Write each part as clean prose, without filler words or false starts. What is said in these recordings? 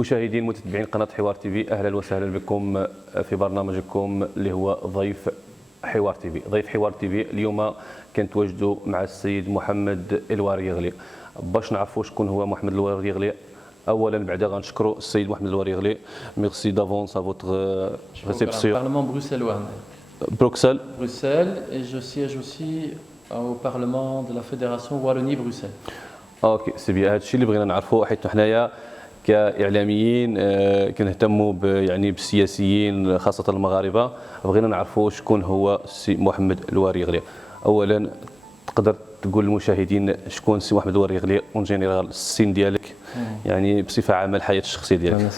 مشاهدين متتبعين قناة حوار تي في، أهلا وسهلا بكم في برنامجكم اللي هو ضيف حوار تي في. ضيف حوار تي في اليوم كنتواجدوا مع السيد محمد الوريغلي. باش نعرفوا شكون هو محمد الوريغلي، اولا بعدا غنشكروا السيد محمد الوريغلي. ميرسي دافونس à votre réception. Parlement bruxellois. Bruxelles. Bruxelles, et je siège aussi au Parlement de la Fédération Wallonie-Bruxelles. اوكي سي بيان، هذا الشيء اللي بغينا نعرفوا، حيت حنايا كاعلاميين كنهتموا يعني بالسياسيين خاصه المغاربه، بغينا نعرفوا شكون هو السي محمد الوريغلي. اولا تقدر تقول للمشاهدين شكون السي محمد الوريغلي اون جينيرال، السن ديالك يعني بصفه عامه الحياه الشخصيه ديالك.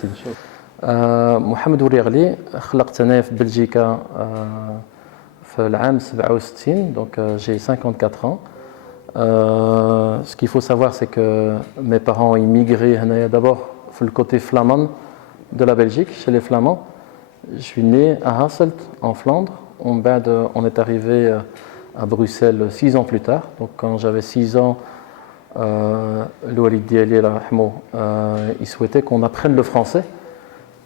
محمد الوريغلي خلقت انايا في بلجيكا في العام 67، donc j'ai 54 ans. Ce qu'il faut savoir, c'est que mes parents ont immigré d'abord le côté flamand de la Belgique, chez les Flamands. Je suis né à Hasselt, en Flandre. On est arrivé à Bruxelles 6 ans plus tard. Donc quand j'avais 6 ans, le Walid Diali, il souhaitait qu'on apprenne le français.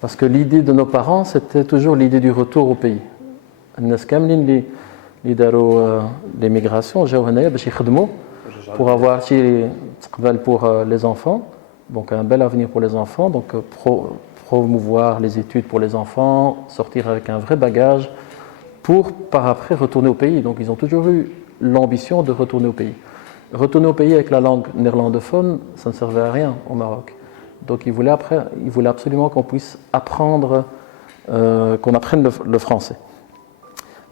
Parce que l'idée de nos parents, c'était toujours l'idée du retour au pays. L'émigration, pour avoir pour les enfants, donc un bel avenir pour les enfants, donc promouvoir les études pour les enfants, sortir avec un vrai bagage pour par après retourner au pays. Donc ils ont toujours eu l'ambition de retourner au pays. Retourner au pays avec la langue néerlandophone, ça ne servait à rien au Maroc. Donc ils voulaient absolument qu'on puisse apprendre, qu'on apprenne le français.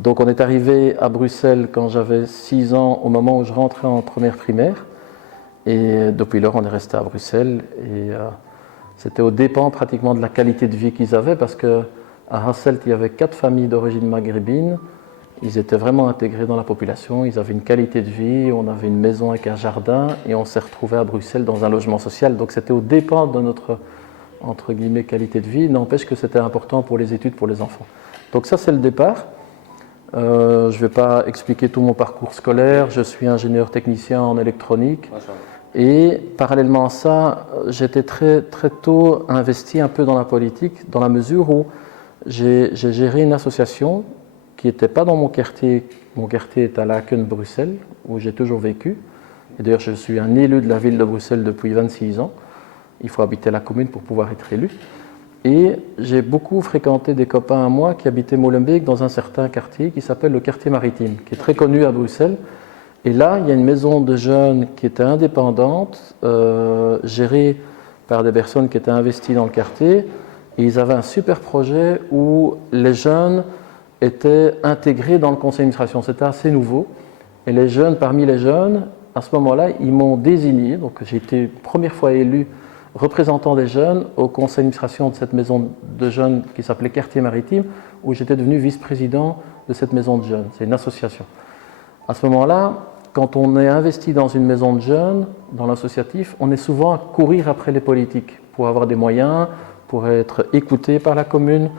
Donc on est arrivé à Bruxelles quand j'avais 6 ans, au moment où je rentrais en première primaire. Et depuis lors, on est resté à Bruxelles. Et c'était aux dépens pratiquement de la qualité de vie qu'ils avaient, parce qu'à Hasselt, il y avait 4 familles d'origine maghrébine. Ils étaient vraiment intégrés dans la population, ils avaient une qualité de vie, on avait une maison avec un jardin, et on s'est retrouvés à Bruxelles dans un logement social. Donc c'était aux dépens de notre, entre guillemets, qualité de vie. N'empêche que c'était important pour les études, pour les enfants. Donc ça, c'est le départ. Je ne vais pas expliquer tout mon parcours scolaire. Je suis ingénieur technicien en électronique. Et parallèlement à ça, j'étais très, très tôt investi un peu dans la politique, dans la mesure où j'ai géré une association qui n'était pas dans mon quartier. Mon quartier est à Laken, Bruxelles, où j'ai toujours vécu. Et d'ailleurs, je suis un élu de la ville de Bruxelles depuis 26 ans. Il faut habiter la commune pour pouvoir être élu. Et j'ai beaucoup fréquenté des copains à moi qui habitaient Molenbeek dans un certain quartier qui s'appelle le quartier maritime, qui est très connu à Bruxelles. Et là, il y a une maison de jeunes qui était indépendante, gérée par des personnes qui étaient investies dans le quartier. Et ils avaient un super projet où les jeunes étaient intégrés dans le conseil d'administration. C'était assez nouveau. Et les jeunes, parmi les jeunes, à ce moment-là, ils m'ont désigné. Donc j'ai été première fois élu représentant des jeunes au conseil d'administration de cette maison de jeunes qui s'appelait Quartier Maritime, où j'étais devenu vice-président de cette maison de jeunes. C'est une association. À ce moment-là, quand on est investi dans une maison de jeunes, dans l'associatif, on est souvent à courir après les politiques pour avoir des moyens, pour être écouté par la commune,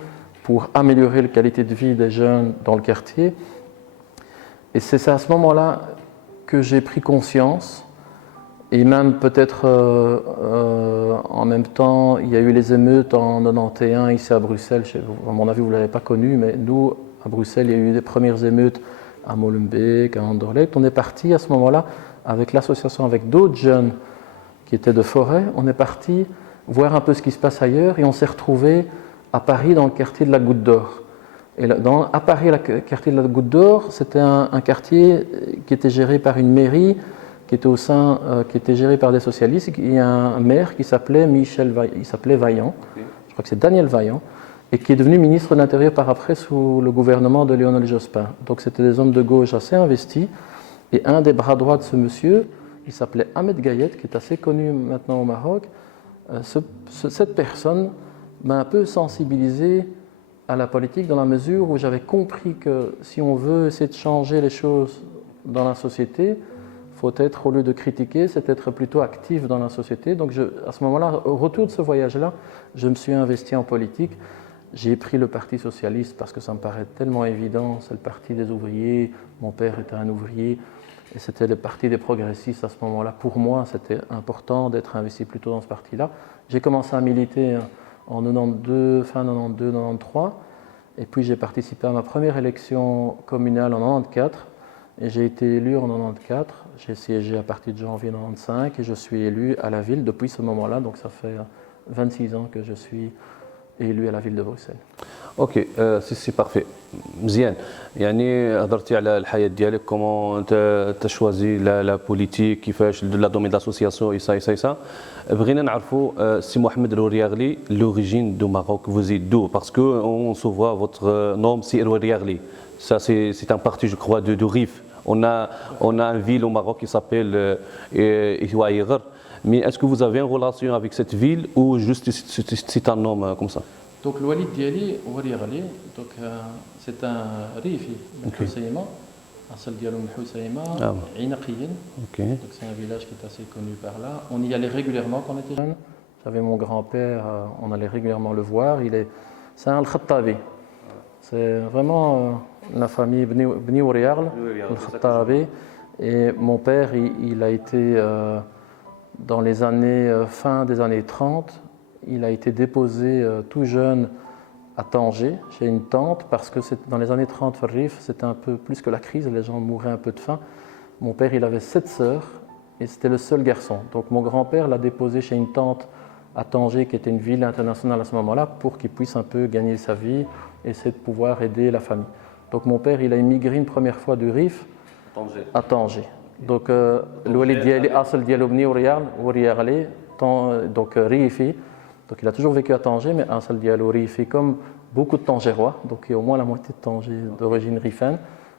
pour améliorer la qualité de vie des jeunes dans le quartier. Et c'est à ce moment-là que j'ai pris conscience. Et même peut-être en même temps, il y a eu les émeutes en 91 ici à Bruxelles. À mon avis, vous ne l'avez pas connu, mais nous, à Bruxelles, il y a eu des premières émeutes à Molenbeek, à Anderlecht. On est parti à ce moment-là avec l'association, avec d'autres jeunes qui étaient de Forêt. On est parti voir un peu ce qui se passe ailleurs et on s'est retrouvés à Paris dans le quartier de la Goutte d'Or. Et à Paris, le quartier de la Goutte d'Or, c'était un quartier qui était géré par une mairie qui était géré par des socialistes. Il y a un maire qui s'appelait Vaillant, je crois que c'est Daniel Vaillant, et qui est devenu ministre de l'Intérieur par après sous le gouvernement de Lionel Jospin. Donc c'était des hommes de gauche assez investis. Et un des bras droits de ce monsieur, il s'appelait Ahmed Gayet, qui est assez connu maintenant au Maroc. Cette personne m'a un peu sensibilisé à la politique dans la mesure où j'avais compris que si on veut essayer de changer les choses dans la société, faut être, au lieu de critiquer, c'est être plutôt actif dans la société. Donc à ce moment-là, au retour de ce voyage-là, je me suis investi en politique. J'ai pris le Parti socialiste parce que ça me paraît tellement évident, c'est le parti des ouvriers, mon père était un ouvrier, et c'était le parti des progressistes à ce moment-là. Pour moi, c'était important d'être investi plutôt dans ce parti-là. J'ai commencé à militer en 92, fin 92, 93, et puis j'ai participé à ma première élection communale en 94, et j'ai été élu en 94. J'ai siégé à partir de janvier 95 et je suis élu à la ville depuis ce moment-là, donc ça fait 26 ans que je suis élu à la ville de Bruxelles. اوكي سي بارفي مزيان يعني هضرتي على الحياه ديالك كومون انت تشوازي لا بوليتيك كيفاش لا دومين داسوسياسيون ايسا بغينا نعرفوا سي محمد الورياغلي لوريجين دو ماروك فوزي دو باسكو اون سو فوا فوتر نوم سي الورياغلي ça c'est un parti je crois de Rif on a une ville au Maroc qui s'appelle Iwaïgr mais est-ce que vous avez une relation avec cette ville ou juste c'est un nom comme ça? Donc le Walid Diali, donc c'est un rifi, Houssaïma, un seul dialogue Houssaïma, Inaqiyin. Donc c'est un village qui est assez connu par là. On y allait régulièrement quand on était jeune. J'avais mon grand-père, on allait régulièrement le voir. C'est un Al-Khattabi. C'est vraiment la famille Bni Ouriarl, Al-Khattabi. Et mon père, il a été dans les années, fin des années 30. Il a été déposé tout jeune à Tanger, chez une tante, parce que dans les années 30, Rif, c'était un peu plus que la crise, les gens mouraient un peu de faim. Mon père, il avait 7 sœurs et c'était le seul garçon. Donc mon grand-père l'a déposé chez une tante à Tanger, qui était une ville internationale à ce moment-là, pour qu'il puisse un peu gagner sa vie et essayer de pouvoir aider la famille. Donc mon père, il a immigré une première fois du Rif à Tanger. Donc le Walid Diali, Asl Dialobni, Ouriarli, donc Rifi. Donc il a toujours vécu à Tanger, mais un seul dialogue fait comme beaucoup de Tangérois, donc il y a au moins la moitié de Tanger d'origine rifaine.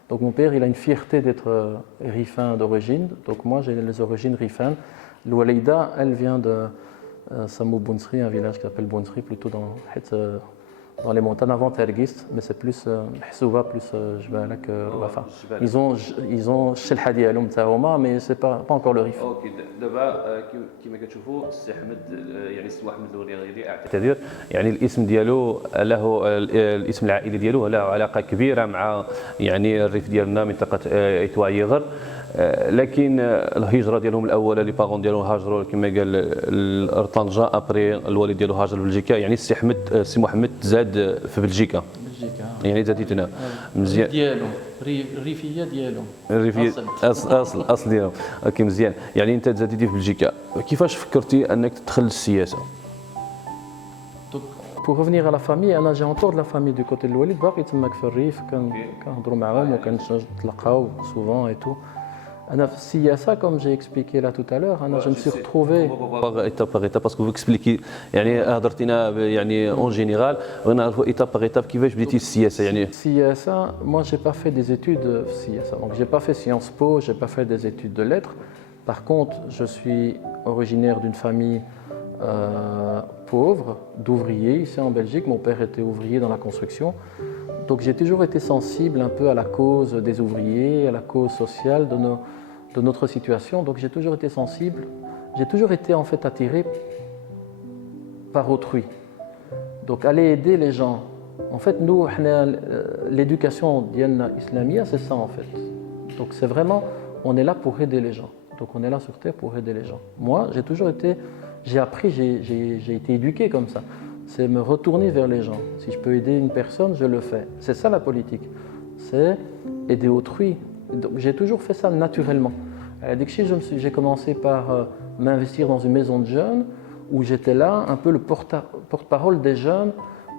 Donc mon père, il a une fierté d'être rifin d'origine, donc moi j'ai les origines rifaines. L'Oualeida, elle vient de Samou Bounsri, un village qui s'appelle Bounsri, plutôt dans les montagnes avant Tergist, mais c'est plus Hsouva, plus Jbala que Wafa. Ils ont Shelha ديالهم تاعهما, mais c'est pas encore le rif. اوكي دابا كما كتشوفوا السي احمد يعني السي محمد الورياغلي اعتذر يعني الاسم ديالو له الاسم العائلي ديالو له علاقه كبيره مع يعني الريف ديالنا منطقه ايتوايغر لكن الهجره ديالهم الاولى لي بارون ديالهم هاجروا كما قال طنجه ابري الوالد ديالو هاجر لبلجيكا يعني السي احمد السي محمد زاد في بلجيكا يعني زاديت هنا مزيان ديالهم الريفيه ديالهم الريفيه اصل ديالهم اوكي مزيان يعني انت تزاديتي في بلجيكا كيفاش فكرتي انك تدخل للسياسه؟ Pour revenir à la famille, j'ai encore de la famille du côté de l'Oualid, باقي تماك في الريف كنهضروا معاهم وكنتلاقاو souvent et tout. أنا في السياسة, comme j'ai expliqué là tout à l'heure, je me suis retrouvé étape par étape parce que vous expliquez يعني هضرتينا يعني en général بغينا نعرفوا étape par étape كيفاش بديتي السياسة يعني. السياسة, moi j'ai pas fait des études سياسة, donc j'ai pas fait Sciences Po, j'ai pas fait des études de lettres. Par contre, je suis originaire d'une famille pauvre, d'ouvriers ici en Belgique. Mon père était ouvrier dans la construction. Donc j'ai toujours été sensible un peu à la cause des ouvriers, à la cause sociale de notre situation. Donc j'ai toujours été sensible. J'ai toujours été en fait attiré par autrui. Donc aller aider les gens. En fait, nous, l'éducation islamia, c'est ça en fait. Donc c'est vraiment, on est là pour aider les gens. Donc on est là sur terre pour aider les gens. Moi, j'ai toujours été, j'ai appris, j'ai été éduqué comme ça. C'est me retourner vers les gens. Si je peux aider une personne, je le fais. C'est ça la politique. C'est aider autrui. Donc, j'ai toujours fait ça naturellement. À Dixi, j'ai commencé par m'investir dans une maison de jeunes où j'étais là, un peu le porte-parole des jeunes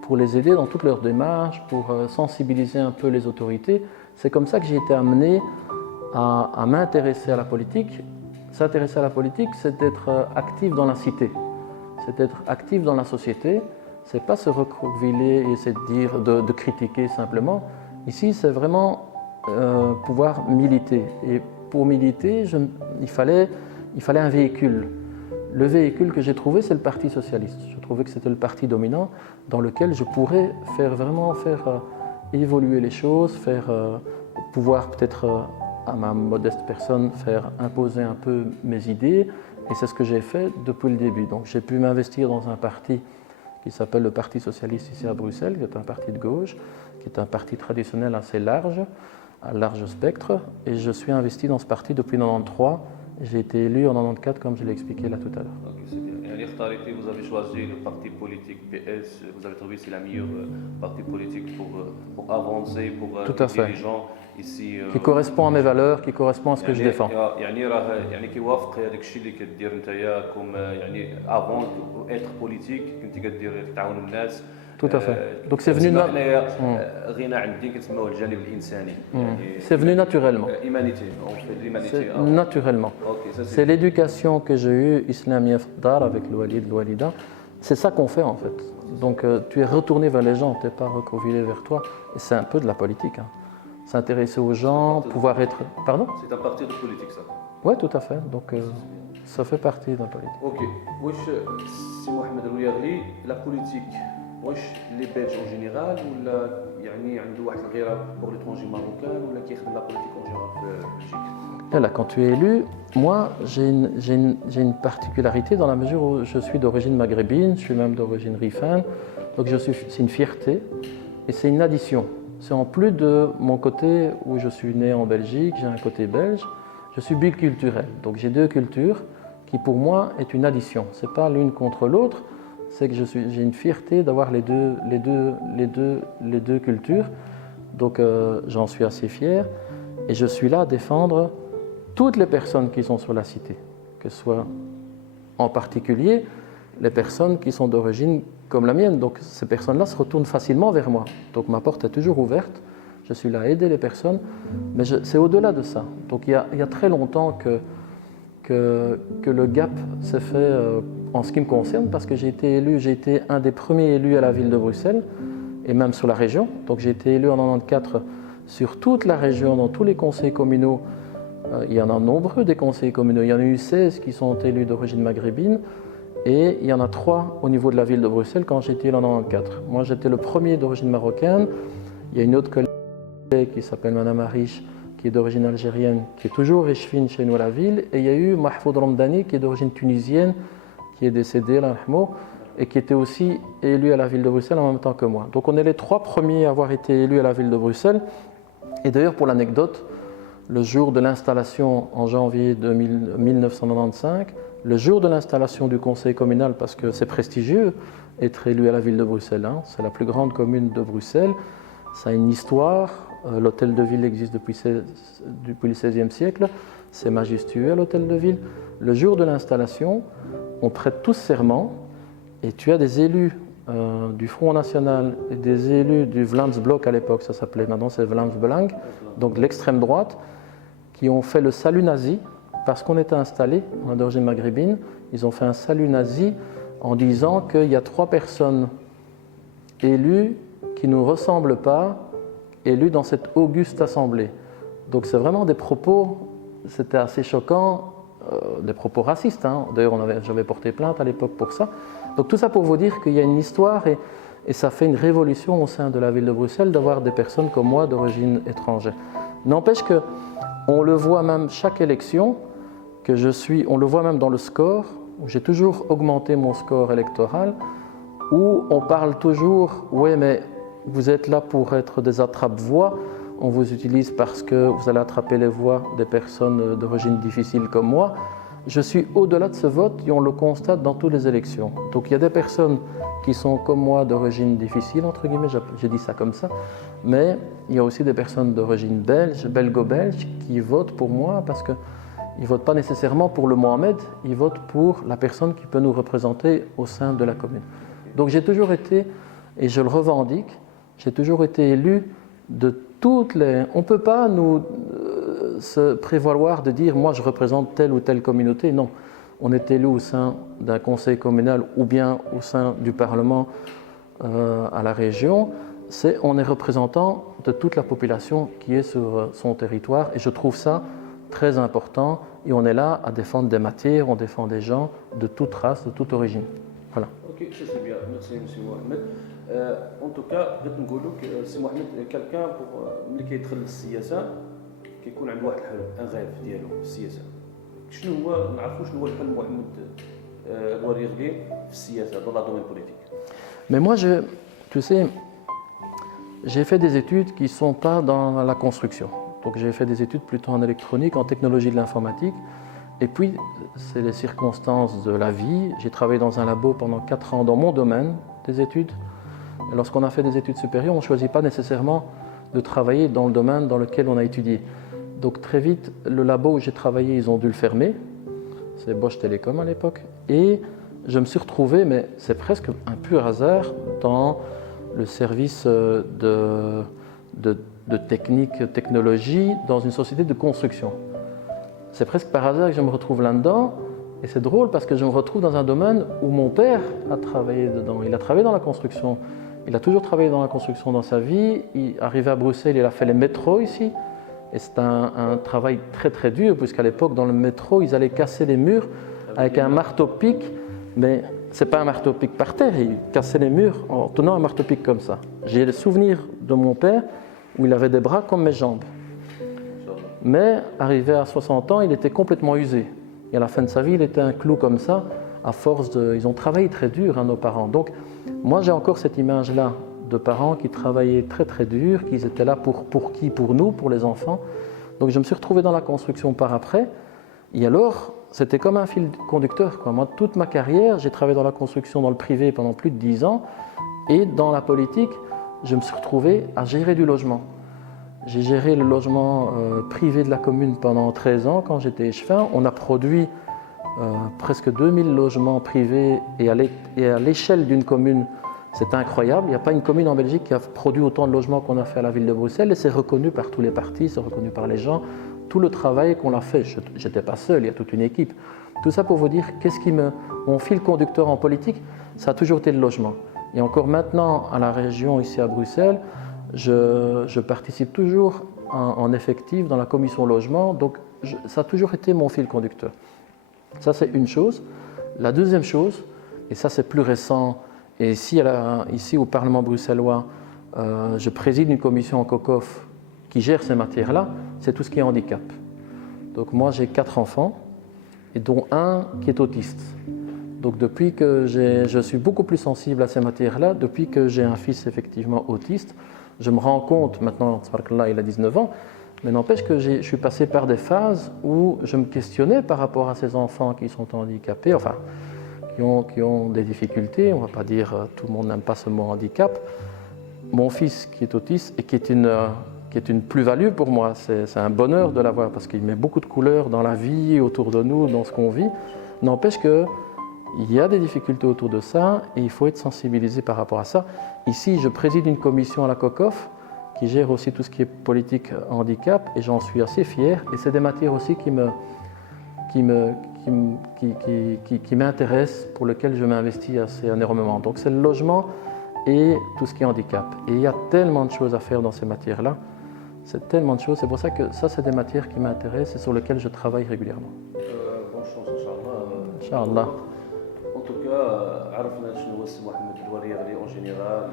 pour les aider dans toutes leurs démarches, pour sensibiliser un peu les autorités. C'est comme ça que j'ai été amené à m'intéresser à la politique. S'intéresser à la politique, c'est d'être actif dans la cité. C'est d'être actif dans la société. C'est pas se recroqueviller et c'est de dire, de critiquer simplement. Ici, c'est vraiment pouvoir militer. Et pour militer, il fallait un véhicule. Le véhicule que j'ai trouvé, c'est le Parti socialiste. Je trouvais que c'était le parti dominant dans lequel je pourrais vraiment faire évoluer les choses, pouvoir peut-être à ma modeste personne faire imposer un peu mes idées. Et c'est ce que j'ai fait depuis le début. Donc j'ai pu m'investir dans un parti qui s'appelle le Parti socialiste ici à Bruxelles, qui est un parti de gauche, qui est un parti traditionnel assez large, à large spectre. Et je suis investi dans ce parti depuis 1993. J'ai été élu en 1994, comme je l'ai expliqué là tout à l'heure. اوكي سي بيان يعني اختاريتي vous avez choisi le parti politique PS, vous avez trouvé que c'est la meilleure parti politique pour avancer, pour Tout à guider fait. les gens ici. Qui correspond à mes valeurs, qui correspond à ce que je défends. يعني راه يعني كيوافق هذاك الشيء اللي كدير نتايا كوم يعني افون اتر بوليتيك كنتي كدير تعاون الناس. Tout à fait. Donc c'est venu, غنى عن الدين كنسميوه الجانب الانساني. c'est venu naturellement. Humanité, on fait l'humanité. Naturellement. Okay, ça, c'est l'éducation que j'ai eue, Islam Yafdar, avec Loualid, Loualida. C'est ça qu'on fait en fait. Donc tu es retourné vers les gens, tu n'es pas recroquevillé vers toi. Et c'est un peu de la politique. Hein. S'intéresser aux gens, pouvoir être... Pardon? C'est un parti de politique ça. Oui, tout à fait. Donc ça fait partie de la politique. Ok. واش سي محمد الوياغلي لا بوليتيك واش لي بيلج اون جينيرال ولا يعني عنده واحد الغيره بور ليترونجي ماروكان ولا كيخدم لا بوليتيك اون جينيرال في بلجيك؟ Là, quand tu es élu, moi j'ai une particularité dans la mesure où je suis d'origine maghrébine, je suis même d'origine rifane, donc c'est une fierté et c'est une addition. C'est en plus de mon côté où je suis né en Belgique, j'ai un côté belge, je suis biculturel. Donc j'ai deux cultures qui pour moi est une addition. Ce n'est pas l'une contre l'autre, c'est que j'ai une fierté d'avoir les deux cultures. Donc j'en suis assez fier et je suis là à défendre toutes les personnes qui sont sur la cité, que ce soit en particulier les personnes qui sont d'origine comme la mienne. Donc ces personnes-là se retournent facilement vers moi. Donc ma porte est toujours ouverte. Je suis là à aider les personnes, mais c'est au-delà de ça. Donc il y a très longtemps que le gap s'est fait en ce qui me concerne, parce que j'ai été un des premiers élus à la ville de Bruxelles, et même sur la région. Donc j'ai été élu en 1994 sur toute la région, dans tous les conseils communaux. Il y en a nombreux des conseils communaux. Il y en a eu 16 qui sont élus d'origine maghrébine, et il y en a 3 au niveau de la ville de Bruxelles quand j'ai été élu en 1994. Moi j'étais le premier d'origine marocaine. Il y a une autre collègue qui s'appelle Madame Arish, qui est d'origine algérienne, qui est toujours échevine chez nous à la ville. Et il y a eu Mahfoud Ramdani, qui est d'origine tunisienne, qui est décédé, là, et qui était aussi élu à la ville de Bruxelles en même temps que moi. Donc on est les 3 premiers à avoir été élus à la ville de Bruxelles. Et d'ailleurs, pour l'anecdote, le jour de l'installation en janvier 1995, le jour de l'installation du conseil communal, parce que c'est prestigieux être élu à la ville de Bruxelles, hein, c'est la plus grande commune de Bruxelles, ça a une histoire. L'hôtel de ville existe depuis le XVIe siècle, c'est majestueux l'hôtel de ville. Le jour de l'installation, on prête tous serment et tu as des élus du Front National et des élus du Vlaams-Blok à l'époque, ça s'appelait, maintenant c'est Vlaams-Belang, donc l'extrême droite, qui ont fait le salut nazi parce qu'on était installés, on est d'origine maghrébine, ils ont fait un salut nazi en disant qu'il y a 3 personnes élues qui ne nous ressemblent pas, élus dans cette auguste assemblée. Donc c'est vraiment des propos, c'était assez choquant, des propos racistes. Hein. D'ailleurs, j'avais porté plainte à l'époque pour ça. Donc tout ça pour vous dire qu'il y a une histoire et ça fait une révolution au sein de la ville de Bruxelles d'avoir des personnes comme moi d'origine étrangère. N'empêche qu'on le voit même chaque élection, on le voit même dans le score, où j'ai toujours augmenté mon score électoral, où on parle toujours, oui mais vous êtes là pour être des attrape-voix, on vous utilise parce que vous allez attraper les voix des personnes d'origine difficile comme moi. Je suis au-delà de ce vote et on le constate dans toutes les élections. Donc il y a des personnes qui sont comme moi d'origine difficile, entre guillemets, j'ai dit ça comme ça, mais il y a aussi des personnes d'origine belge, belgo-belge, qui votent pour moi parce qu'ils ne votent pas nécessairement pour le Mohamed, ils votent pour la personne qui peut nous représenter au sein de la commune. Donc j'ai toujours été, et je le revendique, j'ai toujours été élu de toutes les... On ne peut pas nous se prévaloir de dire « moi je représente telle ou telle communauté ». Non, on est élu au sein d'un conseil communal ou bien au sein du Parlement à la région. On est représentant de toute la population qui est sur son territoire et je trouve ça très important. Et on est là à défendre des matières, on défend des gens de toute race, de toute origine. Voilà. Ok, ça c'est bien. Merci M. Mohamed. En tout cas, بغيت نقول لك سي محمد كالكان ملي كيدخل للسياسه كيكون عنده واحد الحلم ان غاف ديالو في السياسه. شنو هو نعرفوا شنو هو الحلم محمد الوياغلي في السياسه dans la domaine politique. Mais moi tu sais, j'ai fait des études qui ne sont pas dans la construction. Donc j'ai fait des études plutôt en électronique, en technologie de l'informatique. Et puis, c'est les circonstances de la vie. J'ai travaillé dans un labo pendant 4 ans dans mon domaine des études. Et lorsqu'on a fait des études supérieures, on ne choisit pas nécessairement de travailler dans le domaine dans lequel on a étudié. Donc très vite, le labo où j'ai travaillé, ils ont dû le fermer. C'est Bosch Telecom à l'époque. Et je me suis retrouvé, mais c'est presque un pur hasard, dans le service de technique, technologie, dans une société de construction. C'est presque par hasard que je me retrouve là-dedans. Et c'est drôle parce que je me retrouve dans un domaine où mon père a travaillé dedans. Il a travaillé dans la construction. Il a toujours travaillé dans la construction dans sa vie. Arrivé à Bruxelles, il a fait les métros ici. Et c'est un travail très très dur, puisqu'à l'époque, dans le métro, ils allaient casser les murs avec un marteau-pic. Mais ce n'est pas un marteau-pic par terre, ils cassaient les murs en tenant un marteau-pic comme ça. J'ai le souvenir de mon père où il avait des bras comme mes jambes. Mais arrivé à 60 ans, il était complètement usé. Et à la fin de sa vie, il était un clou comme ça, à force de... Ils ont travaillé très dur, hein, nos parents. Donc, moi, j'ai encore cette image-là de parents qui travaillaient très très dur, qui étaient là pour qui? Pour nous, pour les enfants. Donc, je me suis retrouvé dans la construction par après. Et alors, c'était comme un fil conducteur, quoi. Moi, toute ma carrière, j'ai travaillé dans la construction, dans le privé pendant plus de 10 ans. Et dans la politique, je me suis retrouvé à gérer du logement. J'ai géré le logement privé de la commune pendant 13 ans quand j'étais échevin. On a produit presque 2000 logements privés et à l'échelle d'une commune, c'est incroyable. Il n'y a pas une commune en Belgique qui a produit autant de logements qu'on a fait à la ville de Bruxelles et c'est reconnu par tous les partis, c'est reconnu par les gens. Tout le travail qu'on a fait, je n'étais pas seul, il y a toute une équipe. Tout ça pour vous dire, mon fil conducteur en politique, ça a toujours été le logement. Et encore maintenant, à la région, ici à Bruxelles, je participe toujours en effectif dans la commission logement, donc ça a toujours été mon fil conducteur. Ça, c'est une chose. La deuxième chose, et ça c'est plus récent, et ici au Parlement bruxellois, je préside une commission en COCOF qui gère ces matières-là, c'est tout ce qui est handicap. Donc moi j'ai 4 enfants, et dont un qui est autiste. Donc depuis que je suis beaucoup plus sensible à ces matières-là, depuis que j'ai un fils effectivement autiste, je me rends compte, maintenant, là, il a 19 ans, mais n'empêche que je suis passé par des phases où je me questionnais par rapport à ces enfants qui sont handicapés, enfin, qui ont des difficultés, on ne va pas dire, tout le monde n'aime pas ce mot handicap. Mon fils qui est autiste et qui est une plus-value pour moi, c'est un bonheur de l'avoir parce qu'il met beaucoup de couleurs dans la vie, autour de nous, dans ce qu'on vit. N'empêche qu'il y a des difficultés autour de ça et il faut être sensibilisé par rapport à ça. Ici, je préside une commission à la COCOF qui gère aussi tout ce qui est politique handicap et j'en suis assez fier. Et c'est des matières aussi qui m'intéressent, pour lesquelles je m'investis assez énormément. Donc c'est le logement et tout ce qui est handicap. Et il y a tellement de choses à faire dans ces matières-là. C'est tellement de choses. C'est pour ça que ça, c'est des matières qui m'intéressent et sur lesquelles je travaille régulièrement. Bonne chance, Inch'Allah. Inch'Allah. En tout cas, عرفنا شنو هو السي محمد الوريغلي اون جينيرال،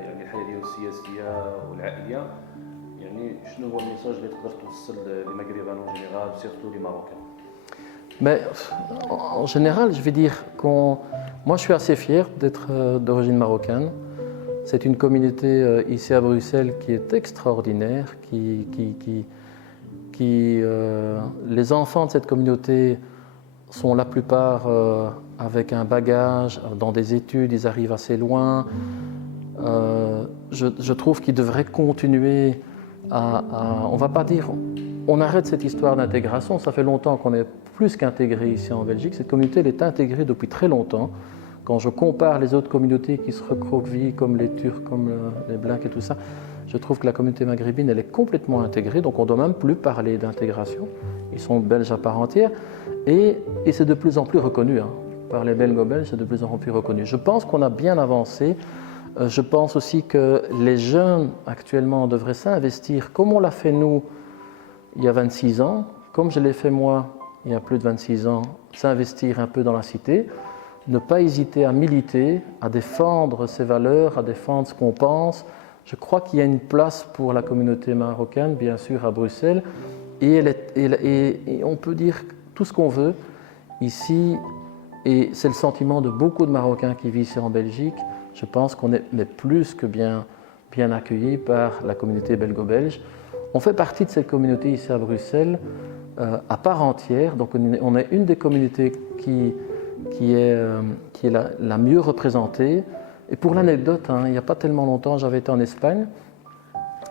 يعني الحياه ديالو السياسيه والعائليه. يعني شنو هو الميساج اللي تقدر توصل للمغربان اون جينيرال سيرتو لي ماروكان؟ Mais en général, je vais dire moi je suis assez fier d'être d'origine marocaine. C'est une communauté ici à Bruxelles qui est extraordinaire, les enfants de cette communauté sont la plupart avec un bagage, dans des études, ils arrivent assez loin. Je trouve qu'ils devraient continuer on ne va pas dire, on arrête cette histoire d'intégration, ça fait longtemps qu'on est plus qu'intégré ici en Belgique. Cette communauté elle est intégrée depuis très longtemps. Quand je compare les autres communautés qui se recroquevillent, comme les Turcs, comme les Blacks et tout ça, je trouve que la communauté maghrébine elle est complètement intégrée, donc on ne doit même plus parler d'intégration. Ils sont belges à part entière et c'est de plus en plus reconnu. Hein. Par les belgo-belges, c'est de plus en plus reconnu. Je pense qu'on a bien avancé. Je pense aussi que les jeunes actuellement devraient s'investir, comme on l'a fait nous il y a 26 ans, comme je l'ai fait moi il y a plus de 26 ans, s'investir un peu dans la cité, ne pas hésiter à militer, à défendre ses valeurs, à défendre ce qu'on pense. Je crois qu'il y a une place pour la communauté marocaine, bien sûr, à Bruxelles, et on peut dire tout ce qu'on veut ici, et c'est le sentiment de beaucoup de Marocains qui vivent ici en Belgique. Je pense qu'on est plus que bien accueillis par la communauté belgo-belge. On fait partie de cette communauté ici à Bruxelles. à part entière. Donc on est une des communautés qui est la mieux représentée. Et pour l'anecdote, hein, il n'y a pas tellement longtemps, j'avais été en Espagne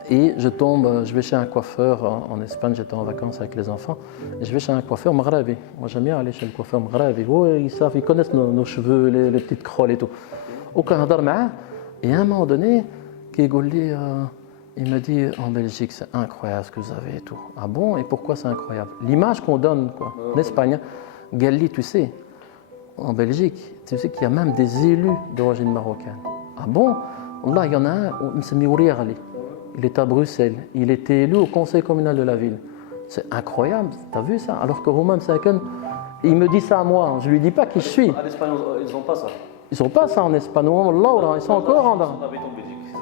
et je vais chez un coiffeur en Espagne, j'étais en vacances avec les enfants, et je vais chez un coiffeur maghrabi. Moi j'aime bien aller chez le coiffeur maghrabi. Oh, ils connaissent nos cheveux, les petites crolles et tout. Aucun hadar ma'ah. Et à un moment donné, il me dit en Belgique, c'est incroyable ce que vous avez et tout. Ah bon, et pourquoi c'est incroyable? L'image qu'on donne quoi, en Espagne. Galli, tu sais, en Belgique, tu sais qu'il y a même des élus d'origine marocaine. Ah bon? Là, il y en a un, il est à Bruxelles, il était élu au conseil communal de la ville. C'est incroyable, tu as vu ça? Alors que Romain Msaken, il me dit ça à moi, je ne lui dis pas qui je suis. En Espagne, ils n'ont pas ça. Ils n'ont pas ça en Espagne, ils sont encore en dehors.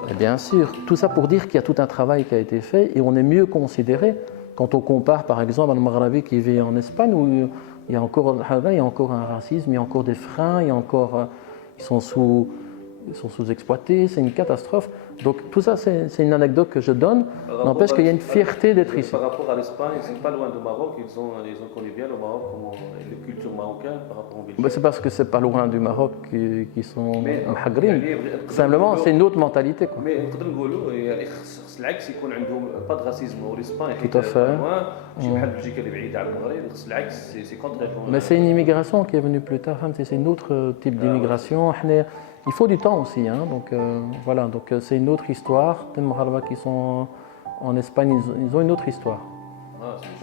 Et bien sûr, tout ça pour dire qu'il y a tout un travail qui a été fait et on est mieux considéré quand on compare par exemple à le Maghrabi qui vit en Espagne où il y a encore un racisme, il y a encore des freins, ils sont sous-exploités, c'est une catastrophe. Donc tout ça, c'est une anecdote que je donne. N'empêche qu'il y a une fierté d'être ici. Par rapport à l'Espagne, ils ne sont pas loin du Maroc, ils ont connu bien le Maroc, la culture marocaine par rapport au Belgique. C'est parce que c'est pas loin du Maroc qui sont mahagrin. Simplement, c'est une autre mentalité. Quoi. Mais on peut dire العكس يكون عندهم pas de racisme au l'Espagne. Tout à fait. ماشي بحال بلجيكا اللي بعيده على المغرب، العكس c'est contraire. Mais c'est une immigration qui est venue plus tard, c'est une autre type d'immigration. Il faut du temps aussi, hein, donc voilà, donc c'est une autre histoire. Les Magharbas qui sont en Espagne, ils ont une autre histoire.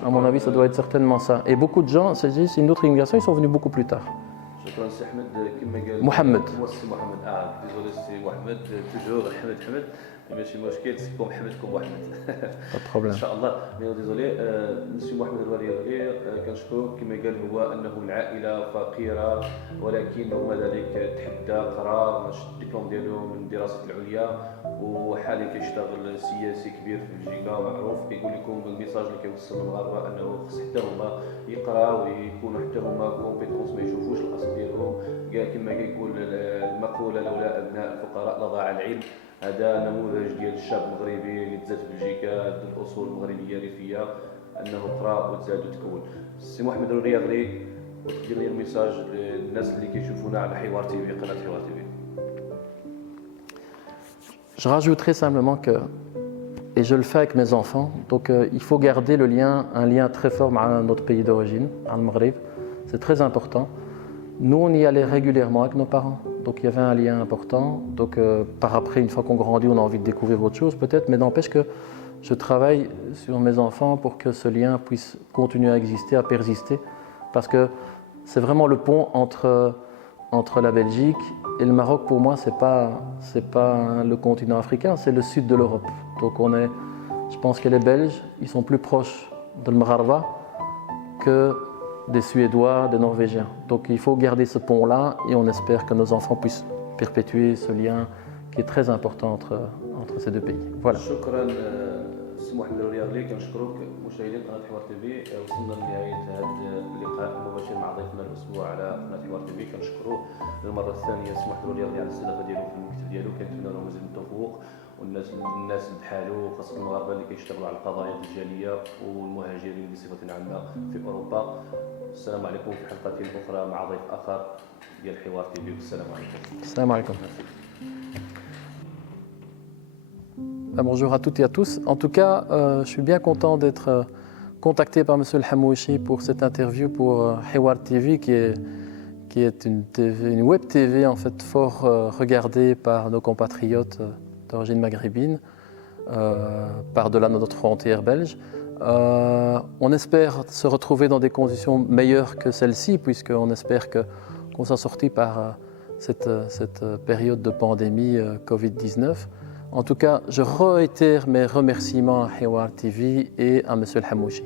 À mon avis, ça doit être certainement ça. Et beaucoup de gens, c'est une autre immigration, ils sont venus beaucoup plus tard. شكرا سي احمد كما قال محمد سي محمد ديزولي سي محمد توجور احمد ماشي مشكل سيكون محمد كوم محمد ان شاء الله مي ديزولي مسيو محمد الولي كنشكروه كما قال هو انه من عائله فقيره ولكن رغم ذلك تحدى قرا الدبلوم ديالو من الدراسات العليا وحاليا كيشتغل سياسي كبير في بلجيكا معروف كيقول لكم الميساج اللي كيوصل للمغاربه انه خص حتى هما يقراو ويكونوا حتى هما كومبيتونس ما يشوفوش الاصل ديالهم كما كيقول المقوله لولا ابناء الفقراء لضاع العلم. هذا نموذج ديال الشاب المغربي اللي تزاد في بلجيكا عنده الاصول المغربيه ريفيه انه قرا وتزاد وتكون. سي محمد الرياضي ودير لي الميساج للناس اللي كيشوفونا على حوار تي في قناه حوار تي في. Je rajouterai simplement que, et je le fais avec mes enfants, donc il faut garder un lien très fort avec notre pays d'origine, le Maghreb. C'est très important. Nous, on y allait régulièrement avec nos parents, donc il y avait un lien important. Donc par après, une fois qu'on grandit, on a envie de découvrir autre chose peut-être, mais n'empêche que je travaille sur mes enfants pour que ce lien puisse continuer à exister, à persister, parce que c'est vraiment le pont entre la Belgique et le Maroc. Pour moi, c'est pas le continent africain, c'est le sud de l'Europe. Donc je pense que les Belges, ils sont plus proches de Maghraba que des Suédois, des Norvégiens. Donc il faut garder ce pont-là et on espère que nos enfants puissent perpétuer ce lien qui est très important entre ces deux pays. Voilà. سي محمد الرياضي كنشكروك مشاهدين قناه حوار تي في. وصلنا لنهايه هذا اللقاء المباشر مع ضيفنا الاسبوع على قناه حوار تي في. كنشكروه للمره الثانيه سي محمد الرياضي على الاستضافه ديالو في المكتب ديالو. كنتمنى له مزيد من التفوق والناس بحالو خاصه المغاربه اللي كيشتغلوا على القضايا الدجاليه والمهاجرين بصفه عامه في اوروبا. السلام عليكم في حلقه اخرى مع ضيف اخر ديال حوار تي في. والسلام عليكم. السلام عليكم. Bonjour à toutes et à tous. En tout cas, je suis bien content d'être contacté par M. El Hamouchi pour cette interview pour Hiwar TV, qui est une web TV en fait fort regardée par nos compatriotes d'origine maghrébine, par-delà notre frontière belge. On espère se retrouver dans des conditions meilleures que celles-ci, puisqu'on espère qu'on s'en sortit par cette période de pandémie Covid-19. En tout cas, je réitère mes remerciements à Hiwar TV et à M. El Hamouchi.